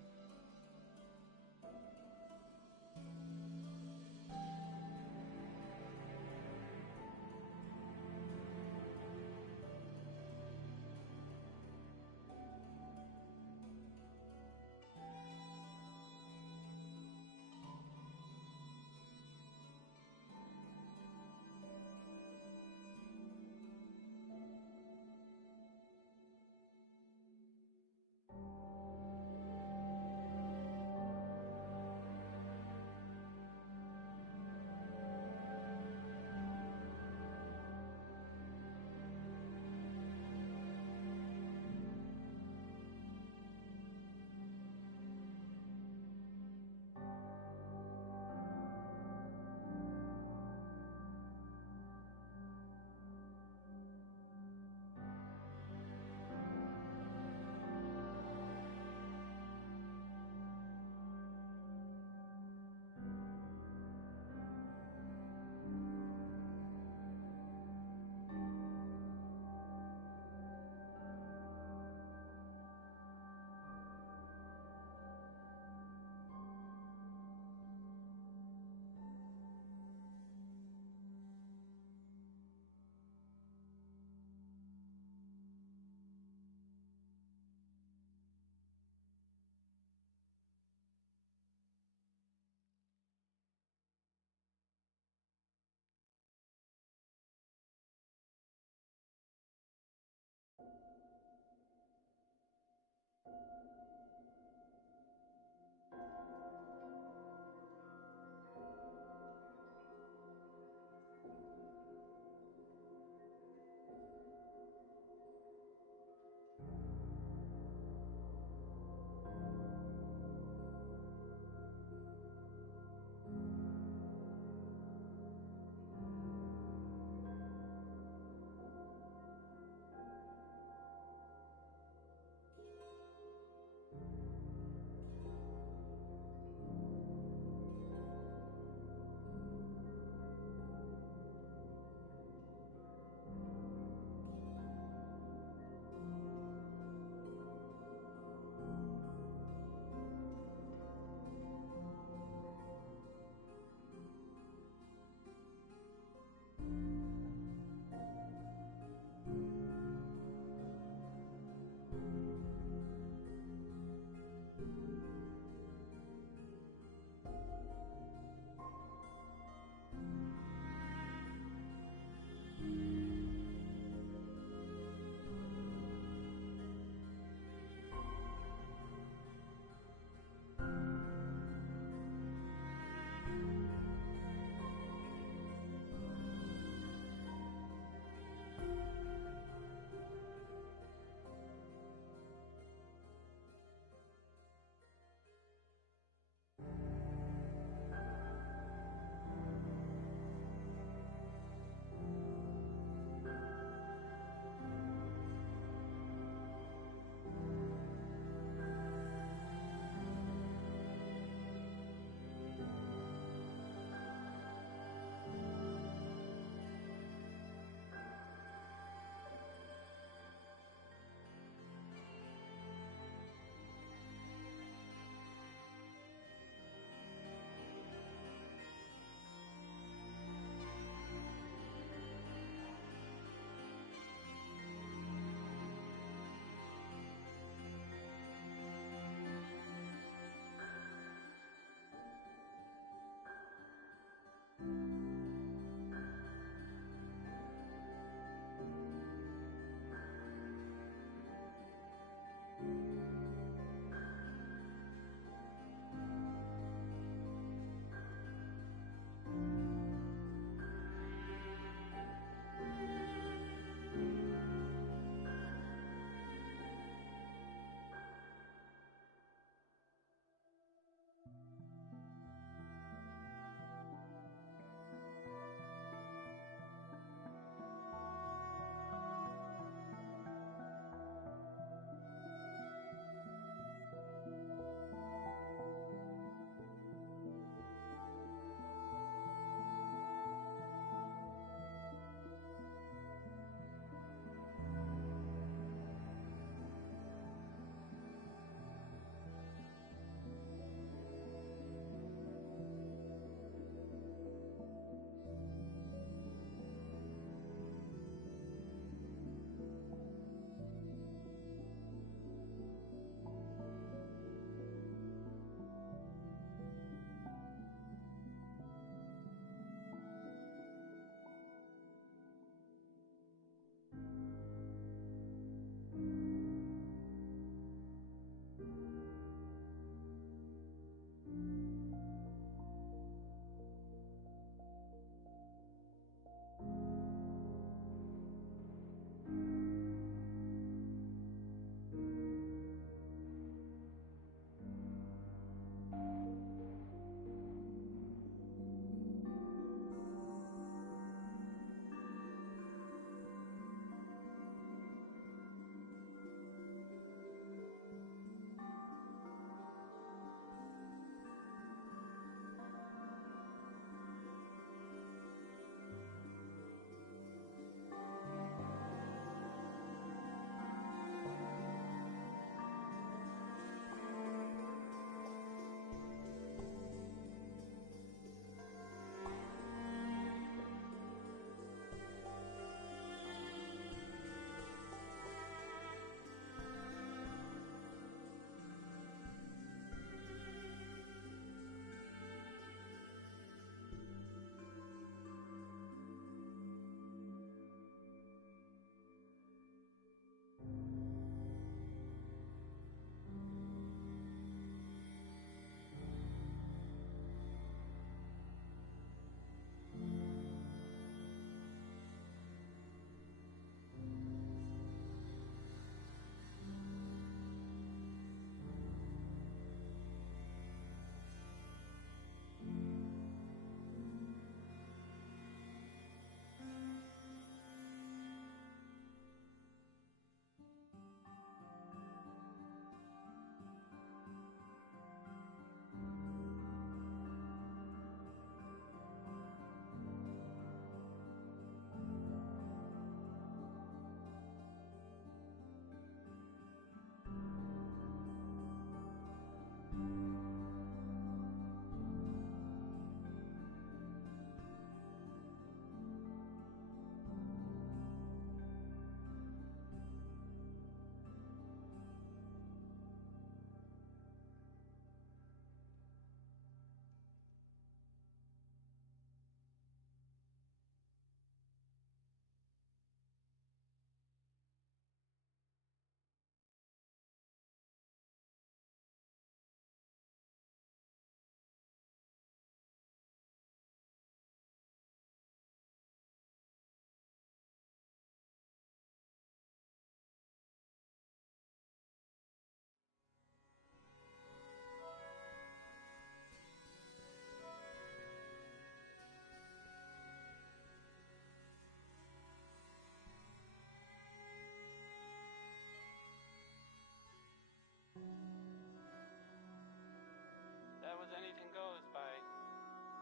That was Anything Goes by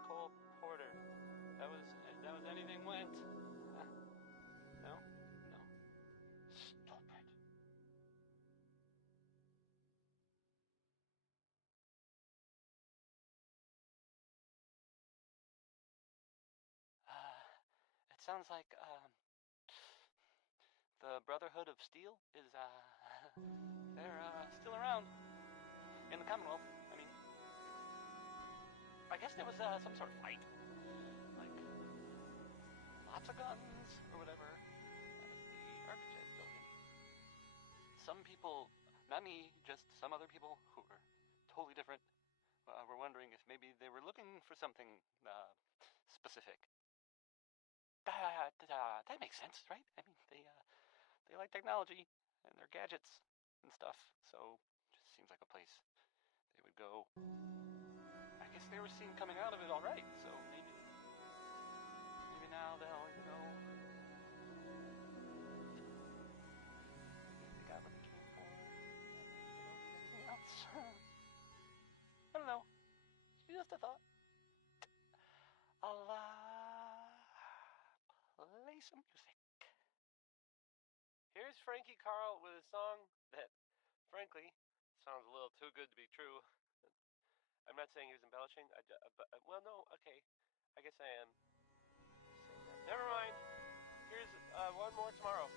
Cole Porter. That was Anything Went. No? No. Stupid. It sounds like, the Brotherhood of Steel is, they're, still around. In the Commonwealth, I mean. I guess there was, some sort of fight. Like, lots of guns, or whatever, at the Architect building. Some people, not me, just some other people who were totally different, were wondering if maybe they were looking for something, specific. That makes sense, right? I mean, they like technology and their gadgets and stuff, so it just seems like a place they would go. I guess they were seen coming out of it all right, so maybe now they'll, maybe they got what they came for. Maybe they don't need anything else. I don't know. Just a thought. I'll play some music. Here's Frankie Carl with a song that, frankly, sounds a little too good to be true. I'm not saying he was embellishing. But, well, no, okay. I guess I am. Never mind. Here's one more tomorrow.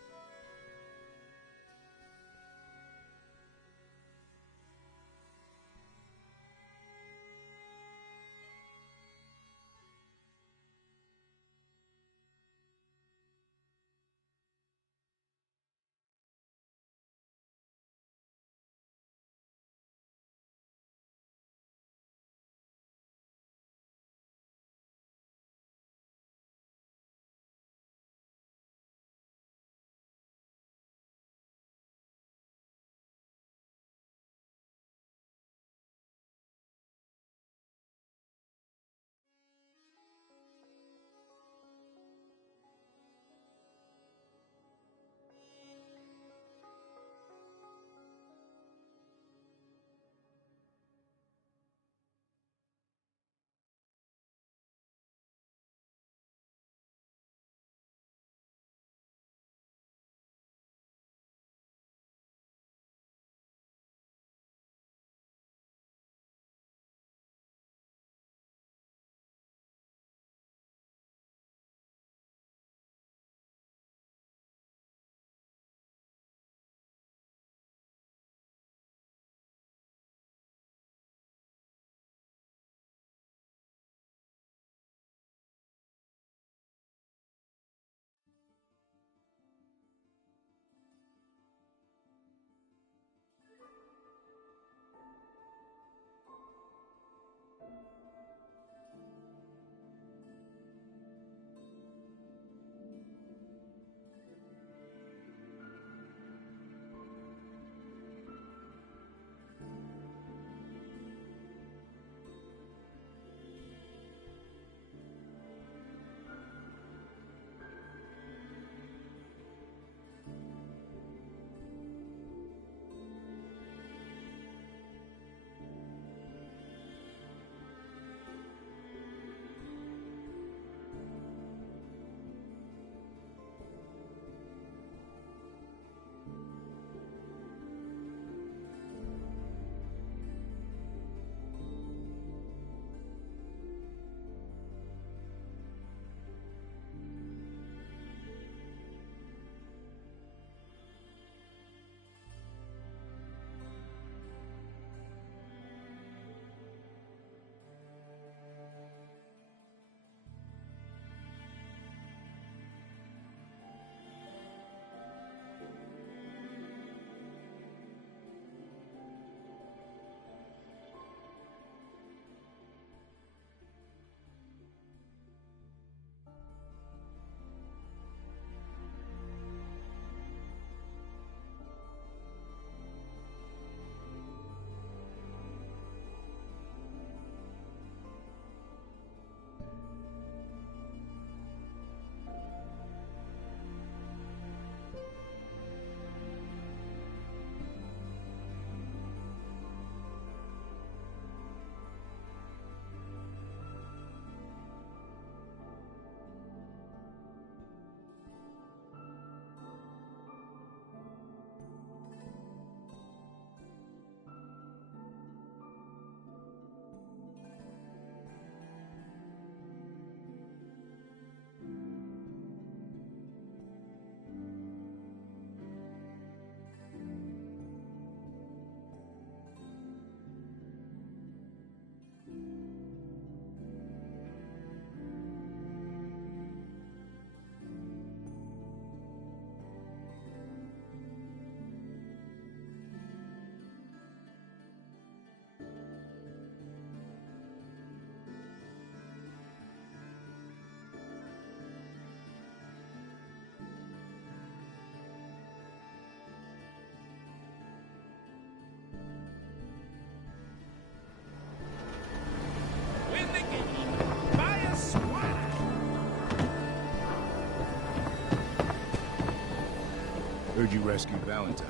Heard you rescued Valentine.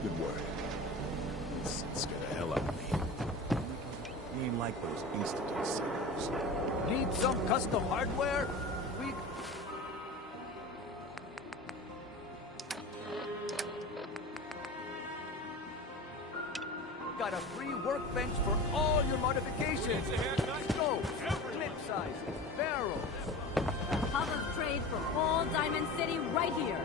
Good work. Let's get the hell out of here. We ain't like those institute sellers. Need some custom hardware? We... Got a free workbench for all your modifications. Go, clip sizes, barrels. A hub of trade for all Diamond City right here.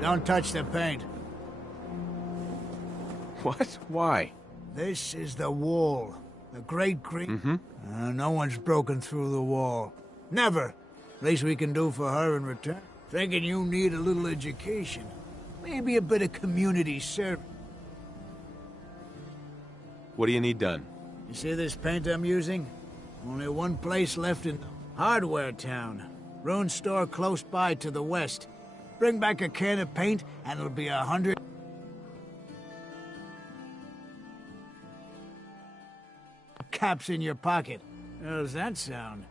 Don't touch the paint. What? Why? This is the wall. The Great Green... Mm-hmm. No one's broken through the wall. Never. Least we can do for her in return. Thinking you need a little education. Maybe a bit of community service. What do you need done? You see this paint I'm using? Only one place left in Hardware Town. Ruin store close by to the west. Bring back a can of paint and it'll be 100... caps in your pocket. How does that sound?